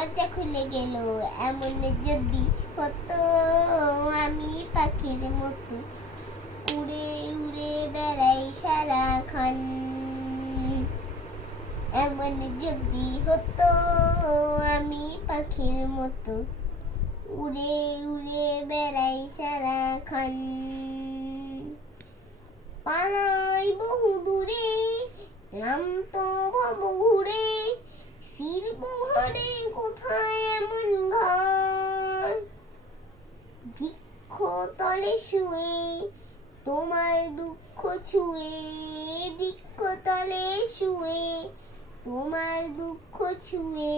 দরজা খুলে গেল। এমন যদি হতো আমি পাখির মতো উড়ে উড়ে বেড়াই সারাক্ষণ। এমন যদি হতো আমি পাখির মতো উড়ে উড়ে বেড়াই সারাক্ষণ। পালাই বহু দূরে ক্লান্ত ভব ঘুরে ফিরব ঘরে কোথায় এমন ঘর। বৃক্ষ তলে শুয়ে তোমার দুঃখ ছুঁয়ে বৃক্ষ তলে শুয়ে তোমার দুঃখ ছুঁয়ে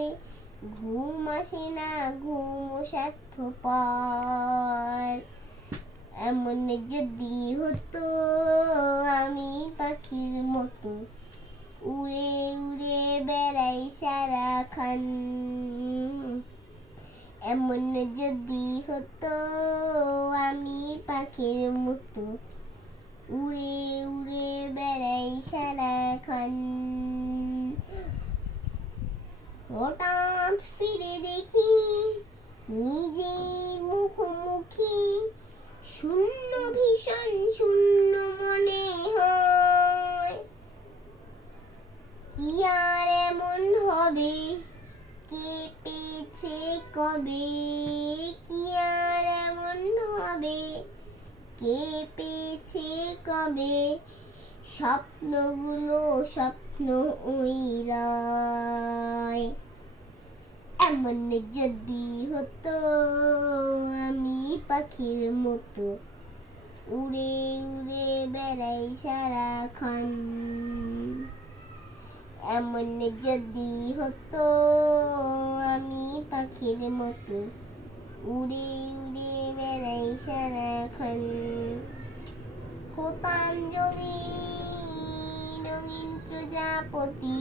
ঘুম আসে না ঘুম স্বার্থপর। এমন যদি হতো আমি পাখির মতো উড়ে উড়ে বেড়াই সারাক্ষণ। এমন যদি হতো আমি পাখির মতো উড়ে উড়ে বেড়াই সারাক্ষণ। হঠাৎ ফিরে দেখি নিজের মুখোমুখি শূন্য ভীষণ শূন্য মনে হয়। কি আর এমন হবে কে পেয়েছে কবে। কি আর এমন হবে কে পেয়েছে কবে। স্বপ্নগুলো স্বপ্ন ওই রয়। এমন যদি হতো আমি পাখির মতো উড়ে উড়ে বেড়াই সারাক্ষণ। এমন যদি হতো আমি পাখির মতো উড়ে উড়ে বেড়াই সারাক্ষণ। হতাম যদি রঙিন প্রজাপতি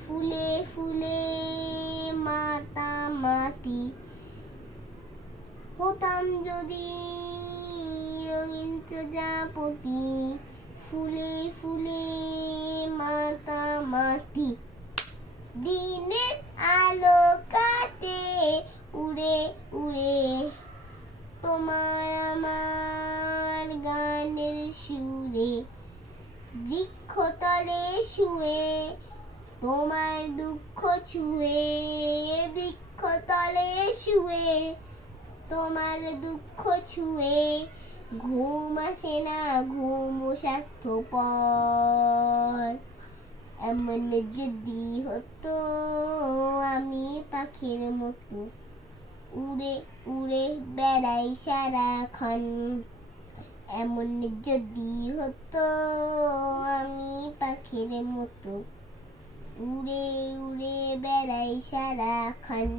ফুলে ফুলে মাতামাতি। হতাম যদি রঙিন প্রজাপতি ফুলে ফুলে মাতামাতি। দিনের আলো কাটে উড়ে উড়ে তোমার আমার গানের সুরে। বৃক্ষতলে শুয়ে তোমার দুঃখ ছুঁয়ে বৃক্ষতলে শুয়ে তোমার দুঃখ ছুঁয়ে ঘুম আসে না ঘুম স্বার্থপর। এমন যদি হতো আমি পাখির মতো উড়ে উড়ে বেড়াই সারাক্ষণ। এমন যদি হতো আমি পাখির মতো উড়ে উড়ে বেড়াই সারাক্ষণ।